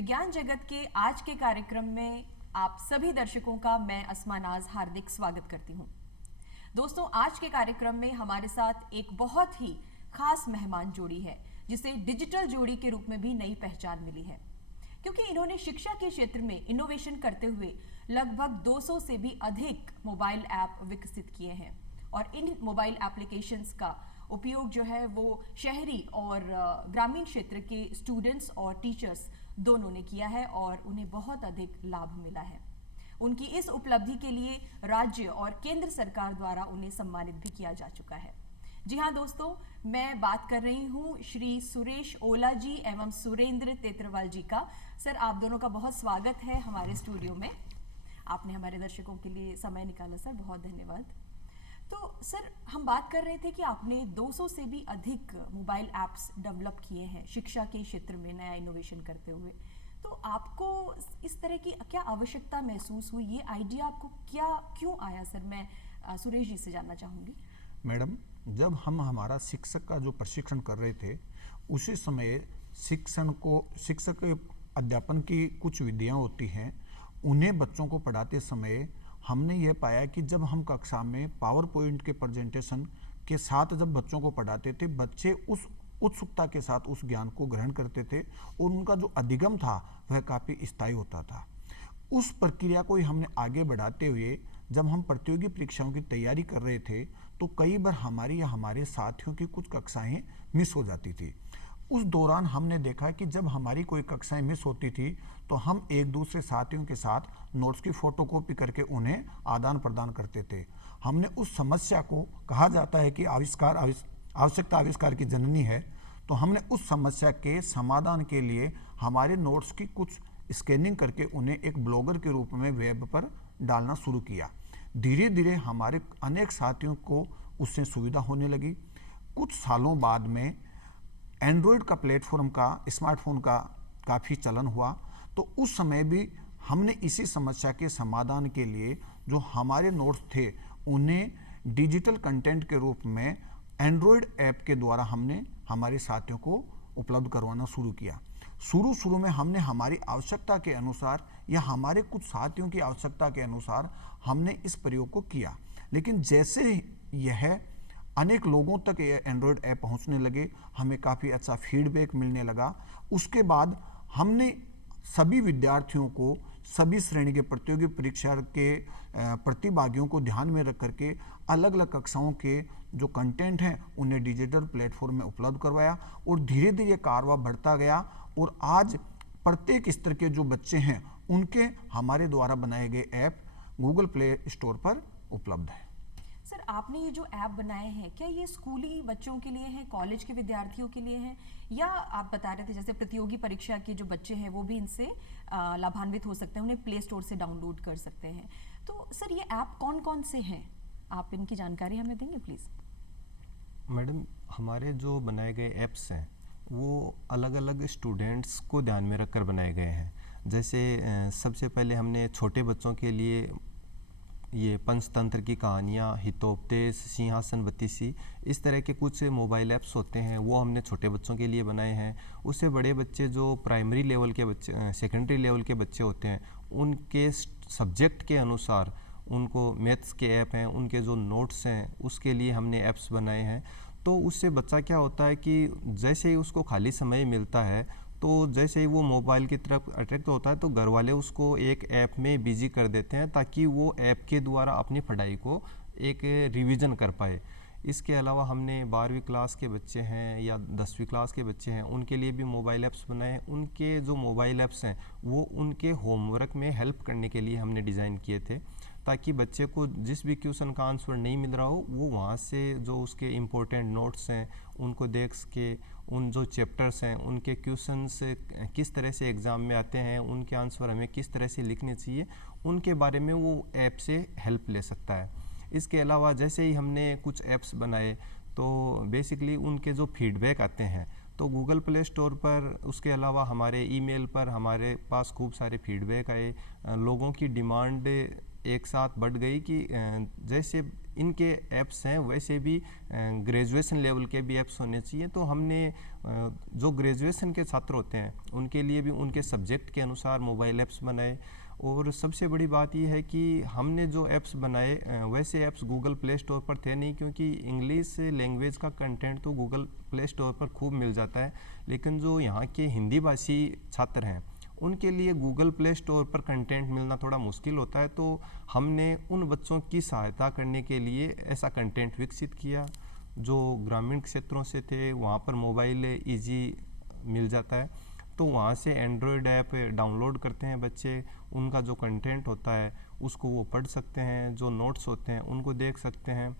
विज्ञान जगत के आज के कार्यक्रम में आप सभी दर्शकों का मैं अस्मा नाज हार्दिक स्वागत करती हूं। दोस्तों, आज के कार्यक्रम में हमारे साथ एक बहुत ही खास मेहमान जोड़ी है जिसे डिजिटल जोड़ी के रूप में भी नई पहचान मिली है, क्योंकि इन्होंने शिक्षा के क्षेत्र में इनोवेशन करते हुए लगभग 200 से भी अधिक मोबाइल ऐप विकसित किए हैं और इन मोबाइल एप्लीकेशंस का उपयोग जो है वो शहरी और ग्रामीण क्षेत्र के स्टूडेंट्स और टीचर्स दोनों ने किया है और उन्हें बहुत अधिक लाभ मिला है। उनकी इस उपलब्धि के लिए राज्य और केंद्र सरकार द्वारा उन्हें सम्मानित भी किया जा चुका है। जी हाँ दोस्तों, मैं बात कर रही हूँ श्री सुरेश ओला जी एवं सुरेंद्र तेतरवाल जी का। सर, आप दोनों का बहुत स्वागत है हमारे स्टूडियो में। आपने हमारे दर्शकों के लिए समय निकाला सर, बहुत धन्यवाद। तो सर, हम बात कर रहे थे कि आपने 200 से भी अधिक मोबाइल ऐप्स डेवलप किए हैं शिक्षा के क्षेत्र में नया इनोवेशन करते हुए। तो आपको इस तरह की क्या आवश्यकता महसूस हुई, ये आइडिया आपको क्यों आया सर? मैं सुरेश जी से जानना चाहूँगी। मैडम, जब हम हमारा शिक्षक का जो प्रशिक्षण कर रहे थे उसी समय शिक्षक के अध्यापन की कुछ विधियाँ होती हैं, उन्हें बच्चों को पढ़ाते समय हमने ये पाया कि जब हम कक्षा में पावर पॉइंट के प्रेजेंटेशन के साथ जब बच्चों को पढ़ाते थे, बच्चे उस उत्सुकता के साथ उस ज्ञान को ग्रहण करते थे और उनका जो अधिगम था वह काफ़ी स्थायी होता था। उस प्रक्रिया को ही हमने आगे बढ़ाते हुए जब हम प्रतियोगी परीक्षाओं की तैयारी कर रहे थे तो कई बार हमारी या हमारे साथियों की कुछ कक्षाएं मिस हो जाती थी। उस दौरान हमने देखा कि जब हमारी कोई कक्षाएं मिस होती थी तो हम एक दूसरे साथियों के साथ नोट्स की फोटोकॉपी करके उन्हें आदान प्रदान करते थे। हमने उस समस्या को, कहा जाता है कि आवश्यकता आविष्कार की जननी है, तो हमने उस समस्या के समाधान के लिए हमारे नोट्स की कुछ स्कैनिंग करके उन्हें एक ब्लॉगर के रूप में वेब पर डालना शुरू किया। धीरे धीरे हमारे अनेक साथियों को उससे सुविधा होने लगी। कुछ सालों बाद में एंड्रॉयड का प्लेटफॉर्म का, स्मार्टफोन का काफ़ी चलन हुआ, तो उस समय भी हमने इसी समस्या के समाधान के लिए जो हमारे नोट्स थे उन्हें डिजिटल कंटेंट के रूप में एंड्रॉयड ऐप के द्वारा हमने हमारे साथियों को उपलब्ध करवाना शुरू किया। शुरू में हमने हमारी आवश्यकता के अनुसार या हमारे कुछ साथियों की आवश्यकता के अनुसार हमने इस प्रयोग को किया, लेकिन जैसे यह अनेक लोगों तक ये एंड्रॉयड ऐप पहुंचने लगे, हमें काफ़ी अच्छा फीडबैक मिलने लगा। उसके बाद हमने सभी विद्यार्थियों को, सभी श्रेणी के प्रतियोगी परीक्षा के प्रतिभागियों को ध्यान में रख करके अलग अलग कक्षाओं के जो कंटेंट हैं उन्हें डिजिटल प्लेटफॉर्म में उपलब्ध करवाया और धीरे धीरे कारवा बढ़ता गया और आज प्रत्येक स्तर के जो बच्चे हैं उनके हमारे द्वारा बनाए गए ऐप गूगल प्ले स्टोर पर उपलब्ध है। सर, आपने ये जो ऐप बनाए हैं, क्या ये स्कूली बच्चों के लिए हैं, कॉलेज के विद्यार्थियों के लिए हैं, या आप बता रहे थे जैसे प्रतियोगी परीक्षा के जो बच्चे हैं वो भी इनसे लाभान्वित हो सकते हैं, उन्हें प्ले स्टोर से डाउनलोड कर सकते हैं? तो सर, ये ऐप कौन कौन से हैं, आप इनकी जानकारी हमें देंगे प्लीज़? मैडम, हमारे जो बनाए गए ऐप्स हैं वो अलग अलग स्टूडेंट्स को ध्यान में रखकर बनाए गए हैं। जैसे सबसे पहले हमने छोटे बच्चों के लिए ये पंचतंत्र की कहानियाँ, हितोपदेश, सिंहासन बत्तीसी, इस तरह के कुछ मोबाइल ऐप्स होते हैं वो हमने छोटे बच्चों के लिए बनाए हैं। उससे बड़े बच्चे जो प्राइमरी लेवल के बच्चे, सेकेंडरी लेवल के बच्चे होते हैं, उनके सब्जेक्ट के अनुसार उनको मैथ्स के ऐप हैं, उनके जो नोट्स हैं उसके लिए हमने ऐप्स बनाए हैं। तो उससे बच्चा क्या होता है कि जैसे ही उसको खाली समय मिलता है तो जैसे ही वो मोबाइल की तरफ अट्रैक्ट होता है तो घर वाले उसको एक ऐप में बिजी कर देते हैं ताकि वो ऐप के द्वारा अपनी पढ़ाई को एक रिवीजन कर पाए। इसके अलावा हमने 12वीं क्लास के बच्चे हैं या 10वीं क्लास के बच्चे हैं, उनके लिए भी मोबाइल ऐप्स बनाए हैं। उनके जो मोबाइल ऐप्स हैं वो उनके होमवर्क में हेल्प करने के लिए हमने डिज़ाइन किए थे, ताकि बच्चे को जिस भी क्वेश्चन का आंसर नहीं मिल रहा हो वो वहाँ से जो उसके इम्पोर्टेंट नोट्स हैं उनको देख के उन जो चैप्टर्स हैं उनके क्वेश्चंस किस तरह से एग्ज़ाम में आते हैं, उनके आंसर हमें किस तरह से लिखने चाहिए, उनके बारे में वो ऐप से हेल्प ले सकता है। इसके अलावा जैसे ही हमने कुछ ऐप्स बनाए तो बेसिकली उनके जो फीडबैक आते हैं तो गूगल प्ले स्टोर पर, उसके अलावा हमारे ईमेल पर हमारे पास खूब सारे फीडबैक आए। लोगों की डिमांड एक साथ बढ़ गई कि जैसे इनके ऐप्स हैं वैसे भी ग्रेजुएशन लेवल के भी ऐप्स होने चाहिए। तो हमने जो ग्रेजुएशन के छात्र होते हैं उनके लिए भी उनके सब्जेक्ट के अनुसार मोबाइल ऐप्स बनाए। और सबसे बड़ी बात यह है कि हमने जो ऐप्स बनाए वैसे ऐप्स गूगल प्ले स्टोर पर थे नहीं, क्योंकि इंग्लिश लैंग्वेज का कंटेंट तो गूगल प्ले स्टोर पर खूब मिल जाता है, लेकिन जो यहाँ के हिंदी भाषी छात्र हैं उनके लिए गूगल प्ले स्टोर पर कंटेंट मिलना थोड़ा मुश्किल होता है। तो हमने उन बच्चों की सहायता करने के लिए ऐसा कंटेंट विकसित किया। जो ग्रामीण क्षेत्रों से थे वहाँ पर मोबाइल इजी मिल जाता है, तो वहाँ से एंड्रॉयड ऐप डाउनलोड करते हैं बच्चे, उनका जो कंटेंट होता है उसको वो पढ़ सकते हैं, जो नोट्स होते हैं उनको देख सकते हैं।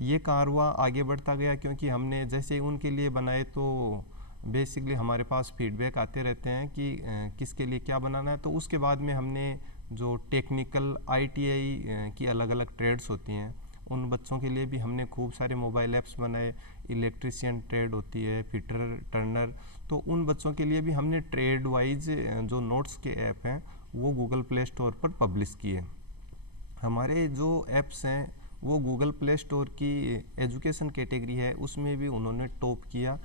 ये कारवां आगे बढ़ता गया, क्योंकि हमने जैसे उनके लिए बनाए तो बेसिकली हमारे पास फीडबैक आते रहते हैं कि किसके लिए क्या बनाना है। तो उसके बाद में हमने जो टेक्निकल ITI की अलग अलग ट्रेड्स होती हैं उन बच्चों के लिए भी हमने खूब सारे मोबाइल ऐप्स बनाए। इलेक्ट्रिशियन ट्रेड होती है, फिटर, टर्नर, तो उन बच्चों के लिए भी हमने ट्रेड वाइज जो नोट्स के ऐप हैं वो गूगल प्ले स्टोर पर पब्लिश किए। हमारे जो ऐप्स हैं वो गूगल प्ले स्टोर की एजुकेशन कैटेगरी है उसमें भी उन्होंने टॉप किया,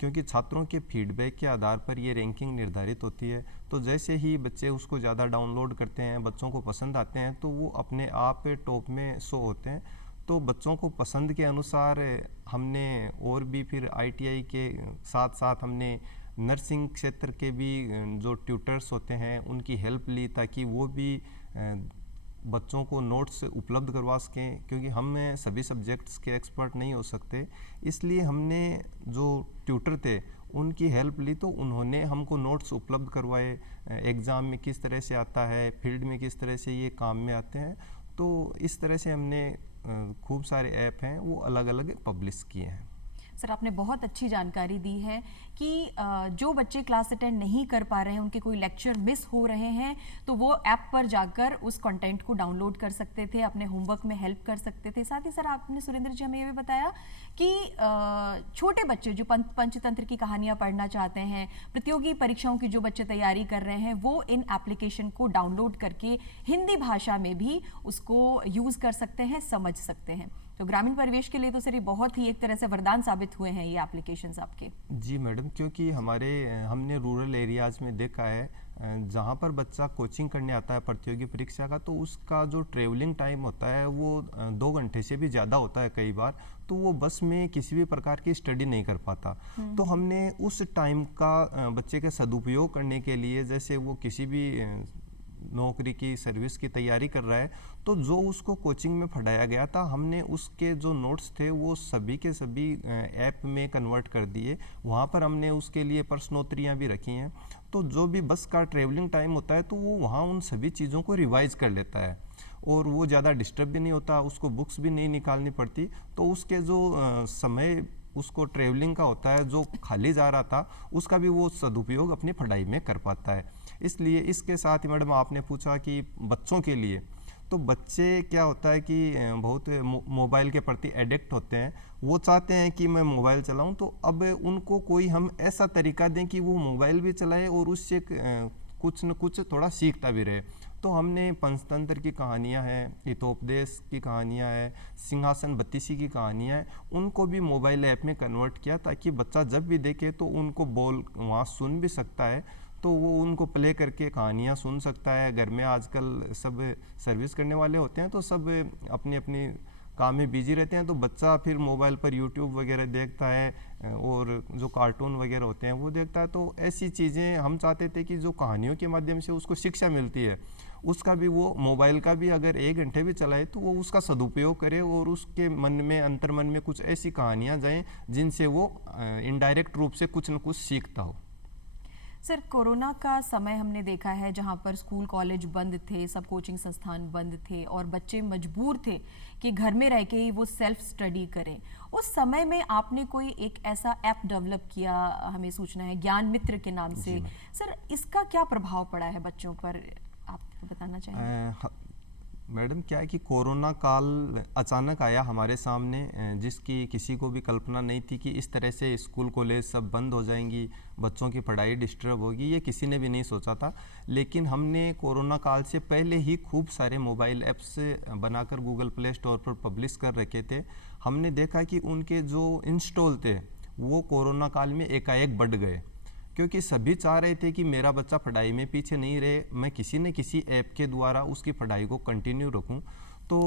क्योंकि छात्रों के फीडबैक के आधार पर ये रैंकिंग निर्धारित होती है। तो जैसे ही बच्चे उसको ज़्यादा डाउनलोड करते हैं, बच्चों को पसंद आते हैं, तो वो अपने आप टॉप में शो होते हैं। तो बच्चों को पसंद के अनुसार हमने और भी फिर ITI के साथ साथ हमने नर्सिंग क्षेत्र के भी जो ट्यूटर्स होते हैं उनकी हेल्प ली, ताकि वो भी बच्चों को नोट्स उपलब्ध करवा सकें, क्योंकि हम सभी सब्जेक्ट्स के एक्सपर्ट नहीं हो सकते। इसलिए हमने जो ट्यूटर थे उनकी हेल्प ली, तो उन्होंने हमको नोट्स उपलब्ध करवाए, एग्ज़ाम में किस तरह से आता है, फील्ड में किस तरह से ये काम में आते हैं। तो इस तरह से हमने खूब सारे ऐप हैं वो अलग अलग पब्लिश किए हैं। सर, आपने बहुत अच्छी जानकारी दी है कि जो बच्चे क्लास अटेंड नहीं कर पा रहे हैं, उनके कोई लेक्चर मिस हो रहे हैं, तो वो ऐप पर जाकर उस कंटेंट को डाउनलोड कर सकते थे, अपने होमवर्क में हेल्प कर सकते थे। साथ ही सर आपने, सुरेंद्र जी, हमें ये भी बताया कि छोटे बच्चे जो पंचतंत्र की कहानियाँ पढ़ना चाहते हैं, प्रतियोगी परीक्षाओं की जो बच्चे तैयारी कर रहे हैं, वो इन एप्लीकेशन को डाउनलोड करके हिंदी भाषा में भी उसको यूज़ कर सकते हैं, समझ सकते हैं। तो ग्रामीण परिवेश के लिए तो सर ये बहुत ही एक तरह से वरदान साबित हुए हैं ये एप्लीकेशंस आपके। जी मैडम, क्योंकि हमने रूरल एरियाज़ में देखा है जहाँ पर बच्चा कोचिंग करने आता है प्रतियोगी परीक्षा का, तो उसका जो ट्रेवलिंग टाइम होता है वो 2 घंटे से भी ज़्यादा होता है कई बार, तो वो बस में किसी भी प्रकार की स्टडी नहीं कर पाता। तो हमने उस टाइम का बच्चे के सदुपयोग करने के लिए, जैसे वो किसी भी नौकरी की सर्विस की तैयारी कर रहा है, तो जो उसको कोचिंग में पढ़ाया गया था हमने उसके जो नोट्स थे वो सभी के सभी ऐप में कन्वर्ट कर दिए। वहाँ पर हमने उसके लिए प्रश्नोत्तरियाँ भी रखी हैं, तो जो भी बस का ट्रेवलिंग टाइम होता है तो वो वहाँ उन सभी चीज़ों को रिवाइज कर लेता है और वो ज़्यादा डिस्टर्ब भी नहीं होता, उसको बुक्स भी नहीं निकालनी पड़ती। तो उसके जो समय उसको ट्रेवलिंग का होता है, जो खाली जा रहा था, उसका भी वो सदुपयोग अपनी पढ़ाई में कर पाता है। इसलिए इसके साथ ही मैडम आपने पूछा कि बच्चों के लिए, तो बच्चे क्या होता है कि बहुत मोबाइल के प्रति एडिक्ट होते हैं, वो चाहते हैं कि मैं मोबाइल चलाऊं, तो अब उनको कोई हम ऐसा तरीका दें कि वो मोबाइल भी चलाए और उससे कुछ न कुछ थोड़ा सीखता भी रहे। तो हमने पंचतंत्र की कहानियाँ हैं, हितोपदेश की कहानियाँ हैं, सिंहासन बत्तीसी की कहानियाँ हैं, उनको भी मोबाइल ऐप में कन्वर्ट किया, ताकि बच्चा जब भी देखे तो उनको बोल वहाँ सुन भी सकता है, तो वो उनको प्ले करके कहानियाँ सुन सकता है। घर में आजकल सब सर्विस करने वाले होते हैं, तो सब अपनी अपनी काम में बिजी रहते हैं, तो बच्चा फिर मोबाइल पर यूट्यूब वगैरह देखता है और जो कार्टून वगैरह होते हैं वो देखता है। तो ऐसी चीज़ें हम चाहते थे कि जो कहानियों के माध्यम से उसको शिक्षा मिलती है, उसका भी वो मोबाइल का भी अगर 1 घंटे भी चलाए तो वो उसका सदुपयोग करे और उसके मन में, अंतर्मन में कुछ ऐसी कहानियाँ जाएँ जिनसे वो इनडायरेक्ट रूप से कुछ न कुछ सीखता हो। सर, कोरोना का समय हमने देखा है जहां पर स्कूल कॉलेज बंद थे, सब कोचिंग संस्थान बंद थे और बच्चे मजबूर थे कि घर में रह के ही वो सेल्फ स्टडी करें। उस समय में आपने कोई एक ऐसा ऐप डेवलप किया, हमें सूचना है, ज्ञान मित्र के नाम से। सर, इसका क्या प्रभाव पड़ा है बच्चों पर, आप बताना चाहेंगे? मैडम क्या है कि कोरोना काल अचानक आया हमारे सामने, जिसकी किसी को भी कल्पना नहीं थी कि इस तरह से स्कूल कॉलेज सब बंद हो जाएंगी, बच्चों की पढ़ाई डिस्टर्ब होगी, ये किसी ने भी नहीं सोचा था। लेकिन हमने कोरोना काल से पहले ही खूब सारे मोबाइल ऐप्स बनाकर गूगल प्ले स्टोर पर पब्लिश कर रखे थे। हमने देखा कि उनके जो इंस्टॉल थे वो कोरोना काल में एकाएक बढ़ गए, क्योंकि सभी चाह रहे थे कि मेरा बच्चा पढ़ाई में पीछे नहीं रहे, मैं किसी न किसी ऐप के द्वारा उसकी पढ़ाई को कंटिन्यू रखूं। तो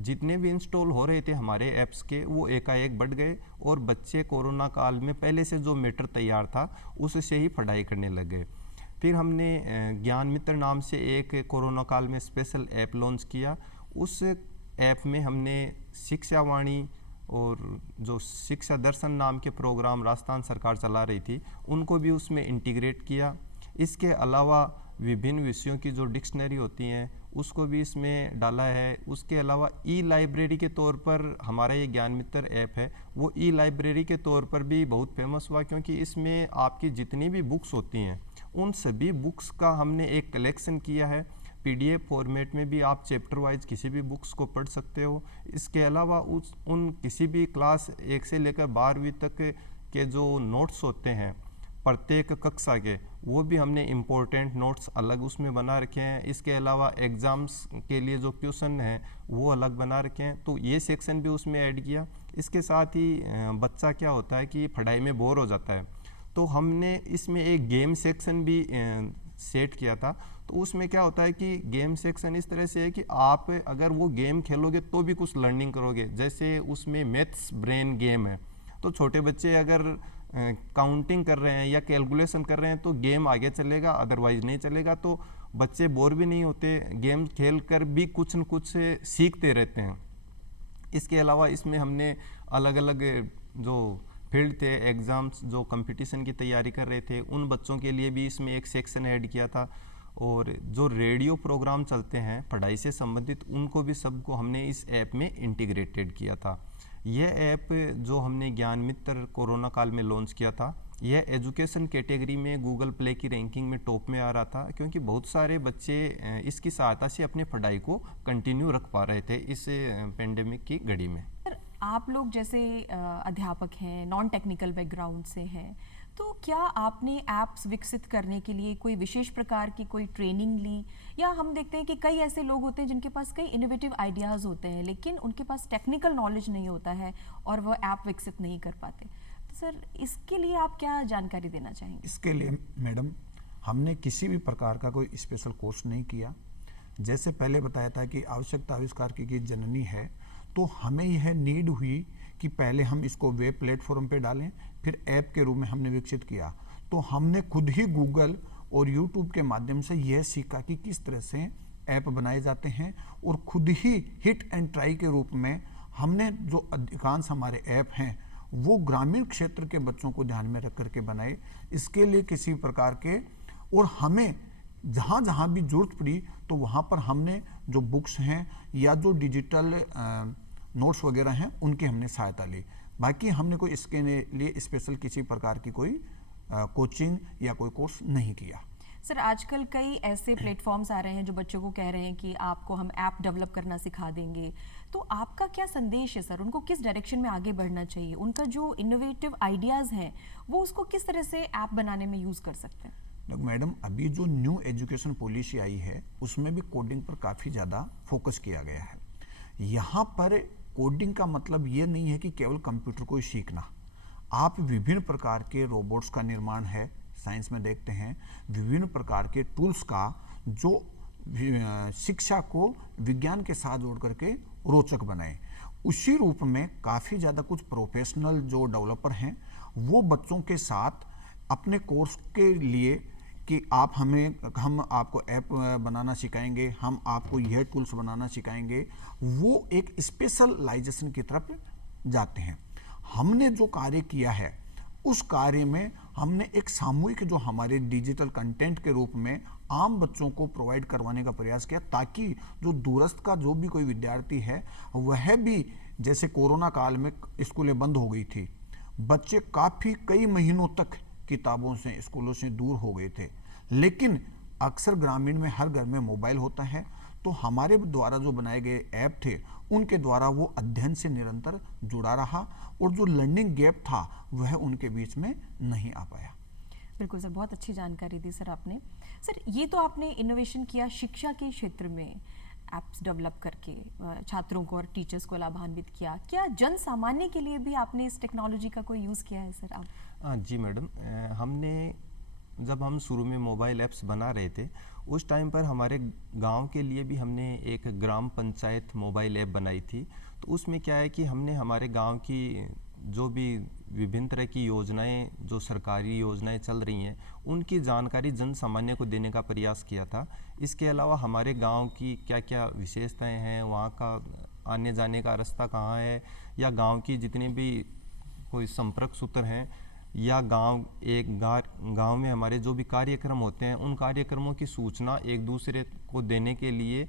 जितने भी इंस्टॉल हो रहे थे हमारे ऐप्स के वो एकाएक बढ़ गए और बच्चे कोरोना काल में पहले से जो मैटर तैयार था उससे ही पढ़ाई करने लग गए। फिर हमने ज्ञान मित्र नाम से एक कोरोना काल में स्पेशल ऐप लॉन्च किया। उस ऐप में हमने शिक्षावाणी और जो शिक्षा दर्शन नाम के प्रोग्राम राजस्थान सरकार चला रही थी उनको भी उसमें इंटीग्रेट किया। इसके अलावा विभिन्न विषयों की जो डिक्शनरी होती हैं उसको भी इसमें डाला है। उसके अलावा ई लाइब्रेरी के तौर पर हमारा ये ज्ञान मित्र ऐप है वो ई लाइब्रेरी के तौर पर भी बहुत फेमस हुआ, क्योंकि इसमें आपकी जितनी भी बुक्स होती हैं उन सभी बुक्स का हमने एक कलेक्शन किया है। पीडीएफ फॉर्मेट में भी आप चैप्टर वाइज किसी भी बुक्स को पढ़ सकते हो। इसके अलावा उन किसी भी क्लास 1 से लेकर 12वीं तक के जो नोट्स होते हैं प्रत्येक कक्षा के, वो भी हमने इम्पोर्टेंट नोट्स अलग उसमें बना रखे हैं। इसके अलावा एग्ज़ाम्स के लिए जो क्वेश्चन हैं वो अलग बना रखे हैं, तो ये सेक्शन भी उसमें ऐड किया। इसके साथ ही बच्चा क्या होता है कि पढ़ाई में बोर हो जाता है, तो हमने इसमें एक गेम सेक्शन भी सेट किया था। तो उसमें क्या होता है कि गेम सेक्शन इस तरह से है कि आप अगर वो गेम खेलोगे तो भी कुछ लर्निंग करोगे। जैसे उसमें मैथ्स ब्रेन गेम है, तो छोटे बच्चे अगर काउंटिंग कर रहे हैं या कैलकुलेशन कर रहे हैं तो गेम आगे चलेगा, अदरवाइज नहीं चलेगा। तो बच्चे बोर भी नहीं होते, गेम खेल कर भी कुछ न कुछ सीखते रहते हैं। इसके अलावा इसमें हमने अलग अलग जो फील्ड थे, एग्ज़ाम्स जो कंपटीशन की तैयारी कर रहे थे उन बच्चों के लिए भी इसमें एक सेक्शन ऐड किया था। और जो रेडियो प्रोग्राम चलते हैं पढ़ाई से संबंधित उनको भी सबको हमने इस ऐप में इंटीग्रेटेड किया था। यह ऐप जो हमने ज्ञान मित्र कोरोना काल में लॉन्च किया था, यह एजुकेशन कैटेगरी में गूगल प्ले की रैंकिंग में टॉप में आ रहा था, क्योंकि बहुत सारे बच्चे इसकी सहायता से अपनी पढ़ाई को कंटिन्यू रख पा रहे थे इस पेंडेमिक की घड़ी में। आप लोग जैसे अध्यापक हैं, नॉन टेक्निकल बैकग्राउंड से हैं, तो क्या आपने ऐप्स विकसित करने के लिए कोई विशेष प्रकार की कोई ट्रेनिंग ली, या हम देखते हैं कि कई ऐसे लोग होते हैं जिनके पास कई इनोवेटिव आइडियाज़ होते हैं लेकिन उनके पास टेक्निकल नॉलेज नहीं होता है और वह ऐप विकसित नहीं कर पाते। तो सर इसके लिए आप क्या जानकारी देना चाहेंगे? इसके लिए मैडम हमने किसी भी प्रकार का कोई स्पेशल कोर्स नहीं किया। जैसे पहले बताया था कि आवश्यकता आविष्कार की जननी है, तो हमें यह नीड हुई कि पहले हम इसको वेब प्लेटफॉर्म पे डालें, फिर ऐप के रूप में हमने विकसित किया। तो हमने खुद ही गूगल और यूट्यूब के माध्यम से यह सीखा कि किस तरह से ऐप बनाए जाते हैं, और खुद ही हिट एंड ट्राई के रूप में हमने जो अधिकांश हमारे ऐप हैं वो ग्रामीण क्षेत्र के बच्चों को ध्यान में रख करके बनाए। इसके लिए किसी प्रकार के, और हमें जहाँ जहाँ भी जरूरत पड़ी तो वहाँ पर हमने जो बुक्स हैं या जो डिजिटल नोट्स वगैरह हैं उनकी हमने सहायता ली। बाकी हमने कोई इसके लिए स्पेशल किसी प्रकार की कोई कोचिंग या कोई कोर्स नहीं किया। सर आजकल कई ऐसे प्लेटफॉर्म्स आ रहे हैं जो बच्चों को कह रहे हैं कि आपको हम ऐप डेवलप करना सिखा देंगे, तो आपका क्या संदेश है सर? उनको किस डायरेक्शन में आगे बढ़ना चाहिए? उनका जो इनोवेटिव आइडियाज़ हैं वो उसको किस तरह से ऐप बनाने में यूज़ कर सकते हैं? मैडम अभी जो न्यू एजुकेशन पॉलिसी आई है उसमें भी कोडिंग पर काफ़ी ज़्यादा फोकस किया गया है। यहाँ पर कोडिंग का मतलब ये नहीं है कि केवल कंप्यूटर को ही सीखना। आप विभिन्न प्रकार के रोबोट्स का निर्माण है, साइंस में देखते हैं विभिन्न प्रकार के टूल्स का जो शिक्षा को विज्ञान के साथ जोड़ करके रोचक बनाए। उसी रूप में काफ़ी ज़्यादा कुछ प्रोफेशनल जो डेवलपर हैं वो बच्चों के साथ अपने कोर्स के लिए कि हम आपको ऐप बनाना सिखाएंगे, हम आपको यह टूल्स बनाना सिखाएंगे, वो एक स्पेशलाइजेशन की तरफ जाते हैं। हमने जो कार्य किया है उस कार्य में हमने एक सामूहिक जो हमारे डिजिटल कंटेंट के रूप में आम बच्चों को प्रोवाइड करवाने का प्रयास किया, ताकि जो दूरस्थ का जो भी कोई विद्यार्थी है वह भी, जैसे कोरोना काल में स्कूलें बंद हो गई थी, बच्चे काफ़ी कई महीनों तक किताबों से स्कूलों से दूर हो गए थे, लेकिन अक्सर ग्रामीण में हर घर में मोबाइल होता है, तो हमारे द्वारा जो बनाए गए ऐप थे उनके द्वारा वो अध्ययन से निरंतर जुड़ा रहा और जो लर्निंग गैप था वह उनके बीच में नहीं आ पाया। बिल्कुल सर, बहुत अच्छी जानकारी दी सर आपने। सर, ये तो आपने इनोवेशन किया शिक्षा के क्षेत्र में, एप्स डेवलप करके छात्रों को और टीचर्स को लाभान्वित किया। क्या जन सामान्य के लिए भी आपने इस टेक्नोलॉजी का कोई यूज़ किया है सर आप? जी मैडम, हमने जब हम शुरू में मोबाइल ऐप्स बना रहे थे उस टाइम पर हमारे गांव के लिए भी हमने एक ग्राम पंचायत मोबाइल ऐप बनाई थी। तो उसमें क्या है कि हमने हमारे गांव की जो भी विभिन्न तरह की योजनाएं, जो सरकारी योजनाएं चल रही हैं, उनकी जानकारी जन सामान्य को देने का प्रयास किया था। इसके अलावा हमारे गांव की क्या क्या विशेषताएं हैं, वहाँ का आने जाने का रास्ता कहाँ है, या गांव की जितने भी कोई संपर्क सूत्र हैं, या गांव में हमारे जो भी कार्यक्रम होते हैं उन कार्यक्रमों की सूचना एक दूसरे को देने के लिए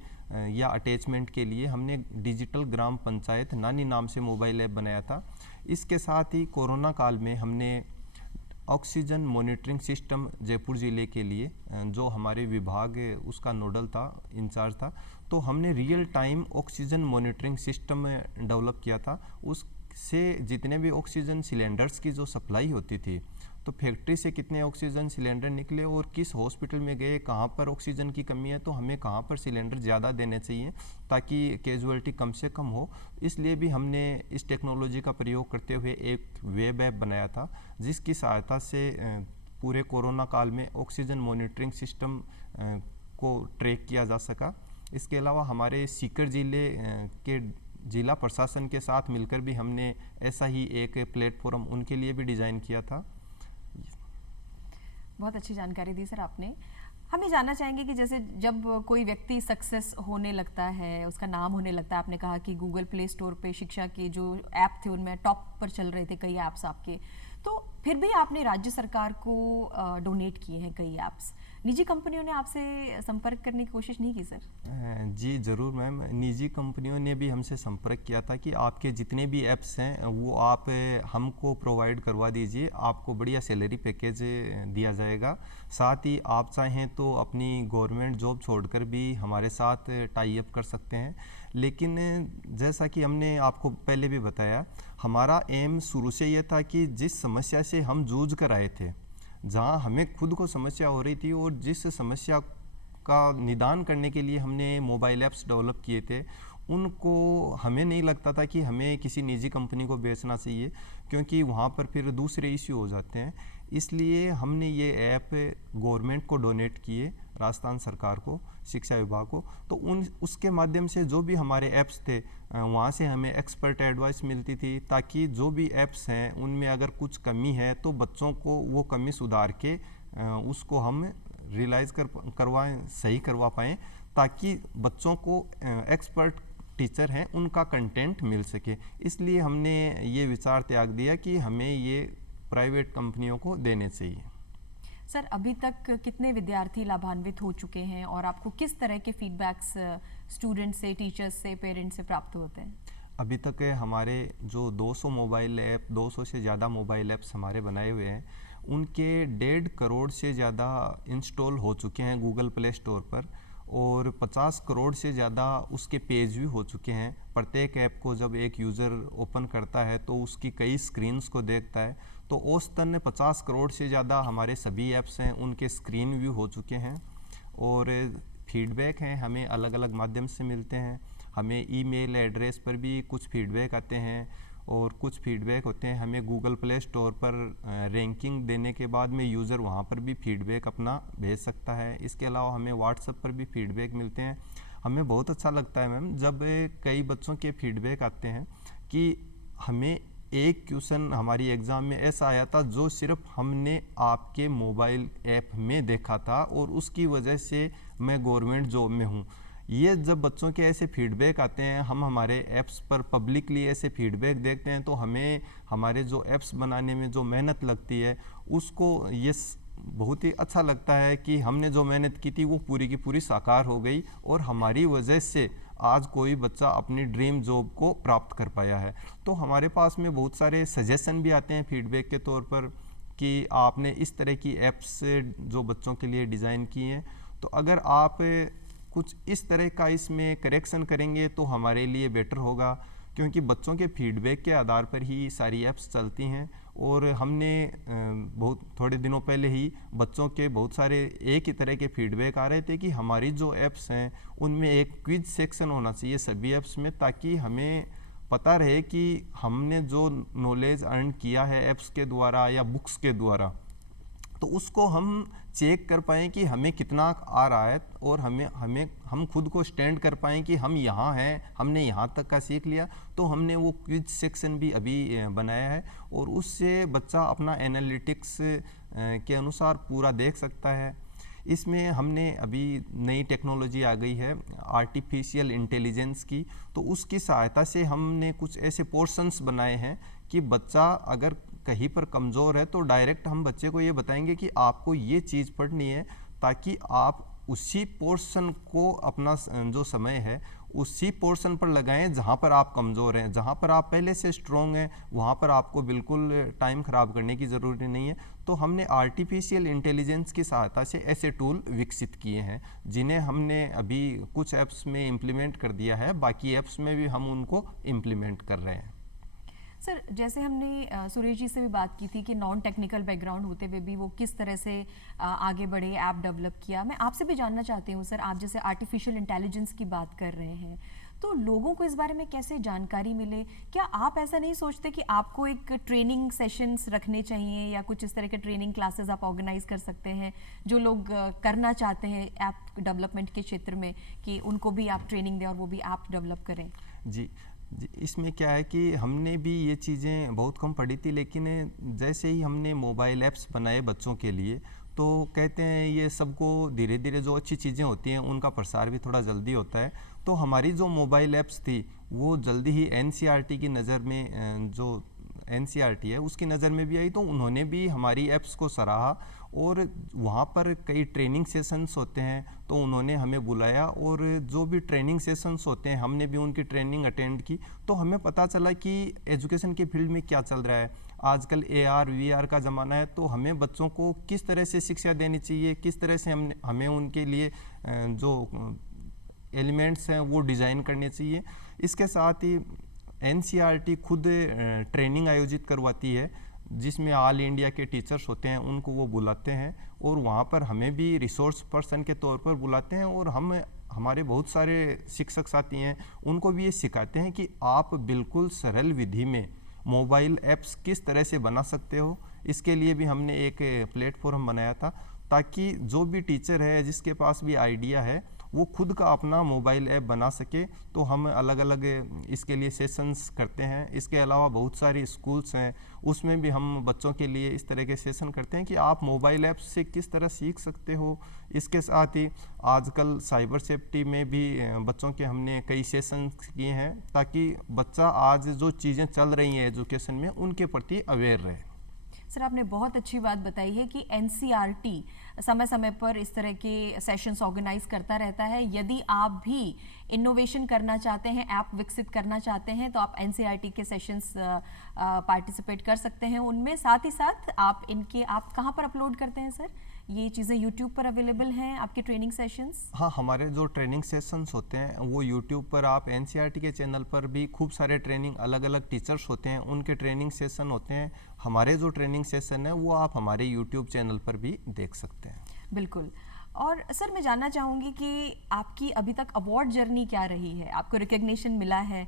या अटैचमेंट के लिए हमने डिजिटल ग्राम पंचायत नानी नाम से मोबाइल ऐप बनाया था। इसके साथ ही कोरोना काल में हमने ऑक्सीजन मॉनिटरिंग सिस्टम जयपुर ज़िले के लिए, जो हमारे विभाग उसका नोडल था, इंचार्ज था, तो हमने real time oxygen monitoring system develop किया था। उससे जितने भी ऑक्सीजन सिलेंडर्स की जो सप्लाई होती थी, तो फैक्ट्री से कितने ऑक्सीजन सिलेंडर निकले और किस हॉस्पिटल में गए, कहाँ पर ऑक्सीजन की कमी है तो हमें कहाँ पर सिलेंडर ज़्यादा देने चाहिए ताकि कैजुअलिटी कम से कम हो। इसलिए भी हमने इस टेक्नोलॉजी का प्रयोग करते हुए एक वेब ऐप बनाया था, जिसकी सहायता से पूरे कोरोना काल में ऑक्सीजन मॉनिटरिंग सिस्टम को ट्रैक किया जा सका। इसके अलावा हमारे सीकर ज़िले के जिला प्रशासन के साथ मिलकर भी हमने ऐसा ही एक प्लेटफॉर्म उनके लिए भी डिज़ाइन किया था। बहुत अच्छी जानकारी दी सर आपने। हम ये जानना चाहेंगे कि जैसे जब कोई व्यक्ति सक्सेस होने लगता है, उसका नाम होने लगता है, आपने कहा कि गूगल प्ले स्टोर पे शिक्षा के जो ऐप थे उनमें टॉप पर चल रहे थे कई ऐप्स आपके, तो फिर भी आपने राज्य सरकार को डोनेट किए हैं कई ऐप्स। निजी कंपनियों ने आपसे संपर्क करने की कोशिश नहीं की सर? जी ज़रूर मैम, निजी कंपनियों ने भी हमसे संपर्क किया था कि आपके जितने भी ऐप्स हैं वो आप हमको प्रोवाइड करवा दीजिए, आपको बढ़िया सैलरी पैकेज दिया जाएगा। साथ ही आप चाहें तो अपनी गवर्नमेंट जॉब छोड़कर भी हमारे साथ टाई अप कर सकते हैं। लेकिन जैसा कि हमने आपको पहले भी बताया, हमारा एम शुरू से यह था कि जिस समस्या से हम जूझ कर आए थे, जहाँ हमें खुद को समस्या हो रही थी और जिस समस्या का निदान करने के लिए हमने मोबाइल ऐप्स डेवलप किए थे, उनको हमें नहीं लगता था कि हमें किसी निजी कंपनी को बेचना चाहिए, क्योंकि वहाँ पर फिर दूसरे इश्यू हो जाते हैं। इसलिए हमने ये ऐप गवर्नमेंट को डोनेट किए, राजस्थान सरकार को, शिक्षा विभाग को। तो उसके माध्यम से जो भी हमारे ऐप्स थे वहाँ से हमें एक्सपर्ट एडवाइस मिलती थी, ताकि जो भी ऐप्स हैं उनमें अगर कुछ कमी है तो बच्चों को वो कमी सुधार के उसको हम रियलाइज़ करवाएं, सही करवा पाएँ, ताकि बच्चों को एक्सपर्ट टीचर हैं उनका कंटेंट मिल सके। इसलिए हमने ये विचार त्याग दिया कि हमें ये प्राइवेट कंपनियों को देने चाहिए। सर, अभी तक कितने विद्यार्थी लाभान्वित हो चुके हैं और आपको किस तरह के फीडबैक्स स्टूडेंट्स से, टीचर्स से, पेरेंट्स से प्राप्त होते हैं? अभी तक हमारे जो 200 मोबाइल ऐप, 200 से ज़्यादा मोबाइल ऐप्स हमारे बनाए हुए हैं, उनके 1.5 करोड़ से ज़्यादा इंस्टॉल हो चुके हैं गूगल प्ले स्टोर पर, और 50 करोड़ से ज़्यादा उसके पेज भी हो चुके हैं। प्रत्येक ऐप को जब एक यूज़र ओपन करता है तो उसकी कई स्क्रीन्स को देखता है, तो औसतन 50 करोड़ से ज़्यादा हमारे सभी ऐप्स हैं उनके स्क्रीन व्यू हो चुके हैं। और फीडबैक हैं हमें अलग अलग माध्यम से मिलते हैं। हमें ईमेल एड्रेस पर भी कुछ फीडबैक आते हैं, और कुछ फीडबैक होते हैं हमें गूगल प्ले स्टोर पर रैंकिंग देने के बाद में यूज़र वहाँ पर भी फीडबैक अपना भेज सकता है। इसके अलावा हमें व्हाट्सएप पर भी फीडबैक मिलते हैं। हमें बहुत अच्छा लगता है मैम जब कई बच्चों के फीडबैक आते हैं कि हमें एक क्वेश्चन हमारी एग्ज़ाम में ऐसा आया था जो सिर्फ हमने आपके मोबाइल ऐप में देखा था और उसकी वजह से मैं गवर्नमेंट जॉब में हूँ। ये जब बच्चों के ऐसे फीडबैक आते हैं, हम हमारे ऐप्स पर पब्लिकली ऐसे फीडबैक देखते हैं, तो हमें हमारे जो ऐप्स बनाने में जो मेहनत लगती है उसको ये बहुत ही अच्छा लगता है कि हमने जो मेहनत की थी वो पूरी की पूरी साकार हो गई और हमारी वजह से आज कोई बच्चा अपनी ड्रीम जॉब को प्राप्त कर पाया है। तो हमारे पास में बहुत सारे सजेशन भी आते हैं फीडबैक के तौर पर कि आपने इस तरह की ऐप्स जो बच्चों के लिए डिज़ाइन की हैं तो अगर आप कुछ इस तरह का इसमें करेक्शन करेंगे तो हमारे लिए बेटर होगा, क्योंकि बच्चों के फीडबैक के आधार पर ही सारी ऐप्स चलती हैं। और हमने बहुत थोड़े दिनों पहले ही बच्चों के बहुत सारे एक ही तरह के फीडबैक आ रहे थे कि हमारी जो ऐप्स हैं उनमें एक क्विज सेक्शन होना चाहिए सभी ऐप्स में, ताकि हमें पता रहे कि हमने जो नॉलेज अर्न किया है ऐप्स के द्वारा या बुक्स के द्वारा, तो उसको हम चेक कर पाएँ कि हमें कितना आ रहा है, और हम खुद को स्टैंड कर पाएँ कि हम यहाँ हैं, हमने यहाँ तक का सीख लिया। तो हमने वो क्विज सेक्शन भी अभी बनाया है, और उससे बच्चा अपना एनालिटिक्स के अनुसार पूरा देख सकता है। इसमें हमने अभी नई टेक्नोलॉजी आ गई है आर्टिफिशियल इंटेलिजेंस की, तो उसकी सहायता से हमने कुछ ऐसे पोर्शंस बनाए हैं कि बच्चा अगर कहीं पर कमज़ोर है तो डायरेक्ट हम बच्चे को ये बताएंगे कि आपको ये चीज़ पढ़नी है, ताकि आप उसी पोर्शन को अपना जो समय है उसी पोर्शन पर लगाएं जहाँ पर आप कमज़ोर हैं। जहाँ पर आप पहले से स्ट्रॉन्ग हैं वहाँ पर आपको बिल्कुल टाइम ख़राब करने की ज़रूरत नहीं है। तो हमने आर्टिफिशियल इंटेलिजेंस की सहायता से ऐसे टूल विकसित किए हैं, जिन्हें हमने अभी कुछ ऐप्स में इम्प्लीमेंट कर दिया है, बाकी ऐप्स में भी हम उनको इम्प्लीमेंट कर रहे हैं। सर, जैसे हमने सुरेश जी से भी बात की थी कि नॉन टेक्निकल बैकग्राउंड होते हुए भी वो किस तरह से आगे बढ़े, ऐप डेवलप किया। मैं आपसे भी जानना चाहती हूँ सर, आप जैसे आर्टिफिशियल इंटेलिजेंस की बात कर रहे हैं, तो लोगों को इस बारे में कैसे जानकारी मिले? क्या आप ऐसा नहीं सोचते कि आपको एक ट्रेनिंग सेशंस रखने चाहिए, या कुछ इस तरह के ट्रेनिंग क्लासेस आप ऑर्गेनाइज कर सकते हैं जो लोग करना चाहते हैं ऐप डेवलपमेंट के क्षेत्र में, कि उनको भी आप ट्रेनिंग दें और वो भी ऐप डेवलप करें? जी, इसमें क्या है कि हमने भी ये चीज़ें बहुत कम पढ़ी थी, लेकिन जैसे ही हमने मोबाइल ऐप्स बनाए बच्चों के लिए, तो कहते हैं ये सबको धीरे धीरे जो अच्छी चीज़ें होती हैं उनका प्रसार भी थोड़ा जल्दी होता है। तो हमारी जो मोबाइल ऐप्स थी वो जल्दी ही एनसीईआरटी की नज़र में, जो एनसीईआरटी है उसकी नज़र में भी आई, तो उन्होंने भी हमारी ऐप्स को सराहा, और वहाँ पर कई ट्रेनिंग सेशंस होते हैं तो उन्होंने हमें बुलाया, और जो भी ट्रेनिंग सेशंस होते हैं हमने भी उनकी ट्रेनिंग अटेंड की। तो हमें पता चला कि एजुकेशन के फील्ड में क्या चल रहा है। आजकल AR VR का ज़माना है, तो हमें बच्चों को किस तरह से शिक्षा देनी चाहिए, किस तरह से हमें उनके लिए जो एलिमेंट्स हैं वो डिज़ाइन करने चाहिए। इसके साथ ही एनसीईआरटी खुद ट्रेनिंग आयोजित करवाती है, जिसमें ऑल इंडिया के टीचर्स होते हैं उनको वो बुलाते हैं, और वहाँ पर हमें भी रिसोर्स पर्सन के तौर पर बुलाते हैं, और हमारे बहुत सारे शिक्षक साथी हैं उनको भी ये सिखाते हैं कि आप बिल्कुल सरल विधि में मोबाइल ऐप्स किस तरह से बना सकते हो। इसके लिए भी हमने एक प्लेटफॉर्म बनाया था, ताकि जो भी टीचर है जिसके पास भी आइडिया है वो खुद का अपना मोबाइल ऐप बना सके। तो हम अलग अलग इसके लिए सेशंस करते हैं। इसके अलावा बहुत सारी स्कूल्स हैं, उसमें भी हम बच्चों के लिए इस तरह के सेशन करते हैं कि आप मोबाइल ऐप से किस तरह सीख सकते हो। इसके साथ ही आजकल साइबर सेफ्टी में भी बच्चों के हमने कई सेशन किए हैं, ताकि बच्चा आज जो चीज़ें चल रही हैं एजुकेशन में उनके प्रति अवेयर रहे। सर, आपने बहुत अच्छी बात बताई है कि एनसीईआरटी समय समय पर इस तरह के सेशंस ऑर्गेनाइज करता रहता है। यदि आप भी इनोवेशन करना चाहते हैं, ऐप विकसित करना चाहते हैं, तो आप एनसीईआरटी के सेशंस पार्टिसिपेट कर सकते हैं उनमें। साथ ही साथ आप कहाँ पर अपलोड करते हैं सर? ये चीज़ें यूट्यूब पर अवेलेबल हैं आपके ट्रेनिंग सेशंस? हाँ, हमारे जो ट्रेनिंग सेशंस होते हैं वो यूट्यूब पर, आप एनसीईआरटी के चैनल पर भी खूब सारे ट्रेनिंग अलग अलग टीचर्स होते हैं उनके ट्रेनिंग सेशन होते हैं। हमारे जो ट्रेनिंग सेशन है वो आप हमारे यूट्यूब चैनल पर भी देख सकते हैं। बिल्कुल। और सर, मैं जानना चाहूँगी कि आपकी अभी तक अवार्ड जर्नी क्या रही है? आपको रिकग्निशन मिला है,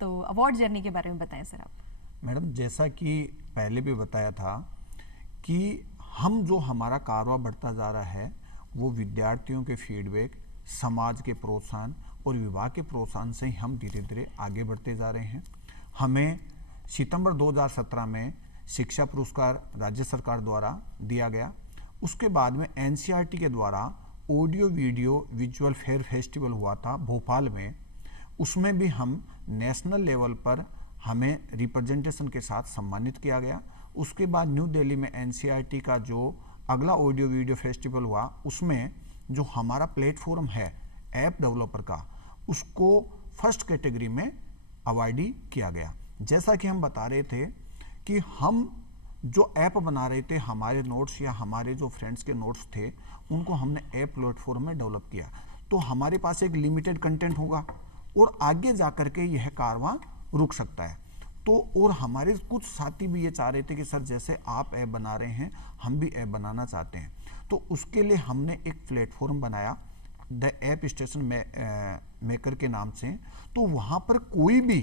तो अवार्ड जर्नी के बारे में बताएं सर आप। मैडम, जैसा कि पहले भी बताया था कि हम जो हमारा कारवा बढ़ता जा रहा है वो विद्यार्थियों के फीडबैक, समाज के प्रोत्साहन और विभाग के प्रोत्साहन से ही हम धीरे धीरे आगे बढ़ते जा रहे हैं। हमें सितंबर 2017 में शिक्षा पुरस्कार राज्य सरकार द्वारा दिया गया। उसके बाद में एनसीईआरटी के द्वारा audio video visual fair festival हुआ था भोपाल में, उसमें भी हम नेशनल लेवल पर हमें रिप्रेजेंटेशन के साथ सम्मानित किया गया। उसके बाद न्यू दिल्ली में एनसीईआरटी का जो अगला ऑडियो वीडियो फेस्टिवल हुआ, उसमें जो हमारा प्लेटफॉर्म है ऐप डेवलपर का, उसको फर्स्ट कैटेगरी में अवार्डी किया गया। जैसा कि हम बता रहे थे कि हम जो ऐप बना रहे थे हमारे नोट्स या हमारे जो फ्रेंड्स के नोट्स थे उनको हमने ऐप प्लेटफॉर्म में डेवलप किया, तो हमारे पास एक लिमिटेड कंटेंट होगा और आगे जा कर के यह कारवां रुक सकता है। तो और हमारे कुछ साथी भी ये चाह रहे थे कि सर जैसे आप ऐप बना रहे हैं हम भी ऐप बनाना चाहते हैं, तो उसके लिए हमने एक प्लेटफॉर्म बनाया द ऐप स्टेशन मेकर के नाम से। तो वहाँ पर कोई भी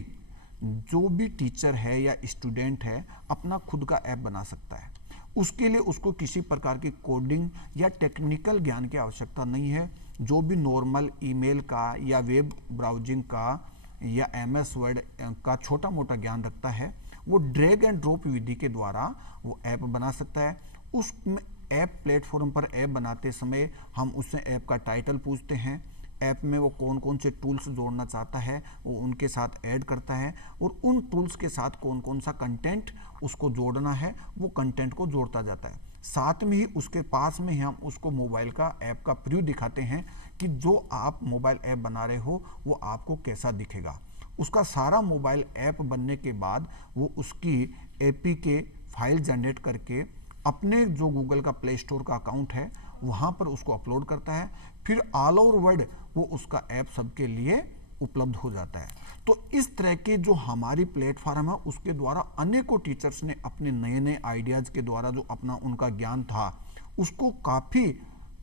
जो भी टीचर है या स्टूडेंट है अपना खुद का ऐप बना सकता है। उसके लिए उसको किसी प्रकार की कोडिंग या टेक्निकल ज्ञान की आवश्यकता नहीं है। जो भी नॉर्मल ईमेल का या वेब ब्राउजिंग का या MS वर्ड का छोटा मोटा ज्ञान रखता है वो ड्रैग एंड ड्रॉप विधि के द्वारा वो ऐप बना सकता है। उस ऐप प्लेटफॉर्म पर ऐप बनाते समय हम उससे ऐप का टाइटल पूछते हैं, ऐप में वो कौन कौन से टूल्स जोड़ना चाहता है वो उनके साथ ऐड करता है और उन टूल्स के साथ कौन कौन सा कंटेंट उसको जोड़ना है वो कंटेंट को जोड़ता जाता है। साथ में ही उसके पास में ही हम उसको मोबाइल का ऐप का प्रीव्यू दिखाते हैं कि जो आप मोबाइल ऐप बना रहे हो वो आपको कैसा दिखेगा। उसका सारा मोबाइल ऐप बनने के बाद वो उसकी APK फाइल जनरेट करके अपने जो गूगल का प्ले स्टोर का अकाउंट है वहाँ पर उसको अपलोड करता है। फिर ऑल ओवर वर्ल्ड वो उसका ऐप सबके लिए उपलब्ध हो जाता है। तो इस तरह के जो हमारी प्लेटफॉर्म है उसके द्वारा अनेकों टीचर्स ने अपने नए नए आइडियाज़ के द्वारा जो अपना उनका ज्ञान था उसको काफ़ी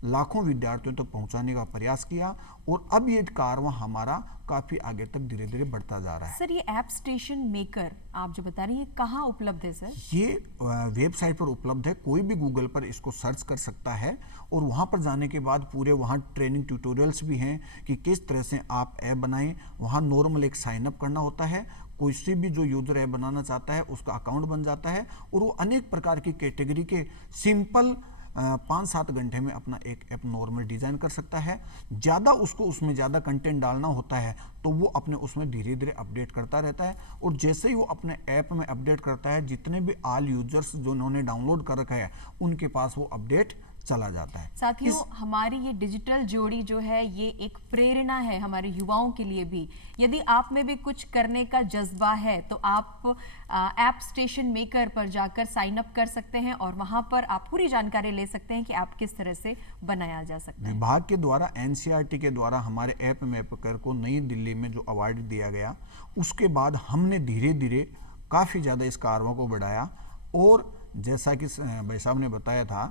लाखों विद्यार्थियों तक पहुंचाने का प्रयास किया और अब ये कारवां हमारा काफ़ी आगे तक धीरे धीरे बढ़ता जा रहा है। सर ये ऐप स्टेशन मेकर आप जो बता रही हैं कहाँ उपलब्ध है सर? ये वेबसाइट पर उपलब्ध है, कोई भी गूगल पर इसको सर्च कर सकता है और वहाँ पर जाने के बाद पूरे वहाँ ट्रेनिंग ट्यूटोरियल्स भी हैं कि किस तरह से आप ऐप बनाएं। वहाँ नॉर्मल एक साइन अप करना होता है, कोई सी भी जो यूजर ऐप बनाना चाहता है उसका अकाउंट बन जाता है और वो अनेक प्रकार की कैटेगरी के सिंपल 5-7 घंटे में अपना एक ऐप नॉर्मल डिजाइन कर सकता है। ज़्यादा उसको उसमें ज़्यादा कंटेंट डालना होता है तो वो अपने उसमें धीरे धीरे अपडेट करता रहता है और जैसे ही वो अपने ऐप में अपडेट करता है जितने भी ऑल यूजर्स जो उन्होंने डाउनलोड कर रखा है उनके पास वो अपडेट चला जाता है। साथियों हमारी ये डिजिटल जोड़ी जो है ये एक प्रेरणा है हमारे युवाओं के लिए भी। यदि आप में भी कुछ करने का जज्बा है तो आप ऐप स्टेशन मेकर पर जाकर साइन अप कर सकते हैं और वहां पर आप पूरी जानकारी ले सकते हैं कि आप किस तरह से बनाया जा सकता है। विभाग के द्वारा NCERT के द्वारा हमारे ऐप मेकर को नई दिल्ली में जो अवार्ड दिया गया उसके बाद हमने धीरे धीरे काफ़ी ज़्यादा इस कारवां को बढ़ाया और जैसा कि भाई साहब ने बताया था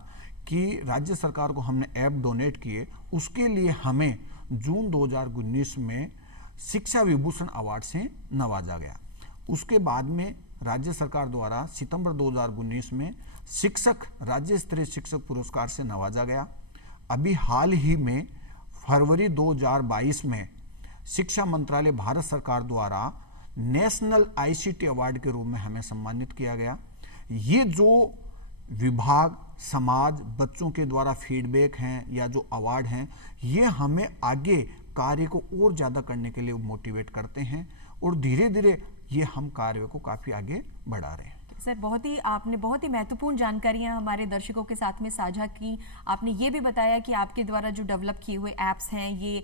कि राज्य सरकार को हमने ऐप डोनेट किए, उसके लिए हमें जून 2019 में शिक्षा विभूषण अवार्ड से नवाजा गया। उसके बाद में राज्य सरकार द्वारा सितंबर 2019 में शिक्षक राज्य स्तरीय शिक्षक पुरस्कार से नवाजा गया। अभी हाल ही में फरवरी 2022 में शिक्षा मंत्रालय भारत सरकार द्वारा नेशनल ICT अवार्ड के रूप में हमें सम्मानित किया गया। ये जो विभाग समाज बच्चों के द्वारा फीडबैक हैं या जो अवार्ड हैं ये हमें आगे कार्य को और ज़्यादा करने के लिए मोटिवेट करते हैं और धीरे धीरे ये हम कार्य को काफ़ी आगे बढ़ा रहे हैं। सर आपने बहुत ही महत्वपूर्ण जानकारियां हमारे दर्शकों के साथ में साझा की। आपने ये भी बताया कि आपके द्वारा जो डेवलप किए हुए ऐप्स हैं ये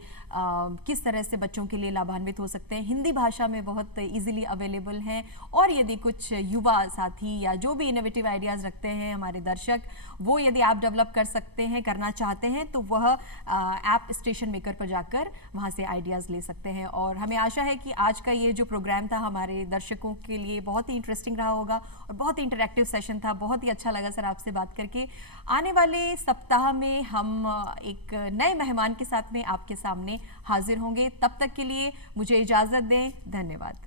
किस तरह से बच्चों के लिए लाभान्वित हो सकते हैं, हिंदी भाषा में बहुत इजीली अवेलेबल हैं और यदि कुछ युवा साथी या जो भी इनोवेटिव आइडियाज़ रखते हैं हमारे दर्शक वो यदि आप डेवलप कर सकते हैं करना चाहते हैं तो वह ऐप स्टेशन मेकर पर जाकर वहाँ से आइडियाज़ ले सकते हैं। और हमें आशा है कि आज का ये जो प्रोग्राम था हमारे दर्शकों के लिए बहुत ही इंटरेस्टिंग रहा होगा और बहुत ही इंटरैक्टिव सेशन था। बहुत ही अच्छा लगा सर आपसे बात करके। आने वाले सप्ताह में हम एक नए मेहमान के साथ में आपके सामने हाजिर होंगे। तब तक के लिए मुझे इजाज़त दें। धन्यवाद।